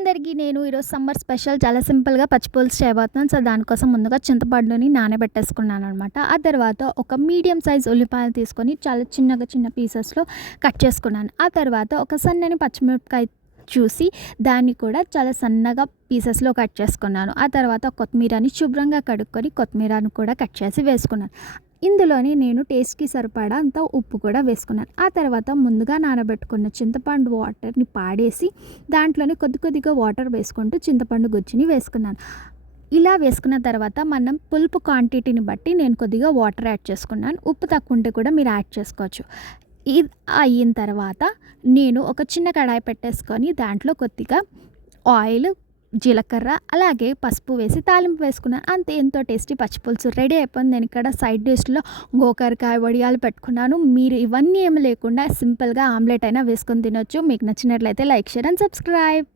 అందరికీ నేను ఈరోజు సమ్మర్ స్పెషల్ చాలా సింపుల్‌గా పచ్చిపులుసు చేయబోతున్నాను. సో, దానికోసం ముందుగా చింతపండుని నానబెట్టేసుకున్నాననమాట. ఆ తర్వాత ఒక మీడియం సైజ్ ఉల్లిపాయలు తీసుకొని చాలా చిన్న పీసెస్‌లో కట్ చేసుకున్నాను. ఆ తర్వాత ఒక సన్నని పచ్చిమిరపకాయ చూసి దాన్ని కూడా చాలా సన్నగా పీసెస్‌లో కట్ చేసుకున్నాను. ఆ తర్వాత కొత్తిమీరని శుభ్రంగా కడుక్కొని కొత్తిమీరను కూడా కట్ చేసి వేసుకున్నాను. ఇందులోని నేను టేస్ట్‌కి సరిపడా అంత ఉప్పు కూడా వేసుకున్నాను. ఆ తర్వాత ముందుగా నానబెట్టుకున్న చింతపండు వాటర్‌ని పాడేసి దాంట్లోనే కొద్దిగా వాటర్ వేసుకుంటూ చింతపండు గుజ్జుని వేసుకున్నాను. ఇలా వేసుకున్న తర్వాత మనం పులుపు క్వాంటిటీని బట్టి నేను కొద్దిగా వాటర్ యాడ్ చేసుకున్నాను. ఉప్పు తక్కువ ఉంటే కూడా మీరు యాడ్ చేసుకోవచ్చు. ఇది అయిన తర్వాత నేను ఒక చిన్న కడాయి పెట్టేసుకొని దాంట్లో కొద్దిగా ఆయిల్, జీలకర్ర అలాగే పసుపు వేసి తాలింపు వేసుకున్నాను. అంతే, ఎంతో టేస్టీ పచ్చిపులుసు రెడీ అయిపోయింది. నేను ఇక్కడ సైడ్ డిష్‌లో గోకరకాయ వడియాలు పెట్టుకున్నాను. మీరు ఇవన్నీ ఏమి లేకుండా సింపుల్‌గా ఆమ్లెట్ అయినా వేసుకొని తినొచ్చు. మీకు నచ్చినట్లయితే లైక్, షేర్ అండ్ సబ్స్క్రైబ్.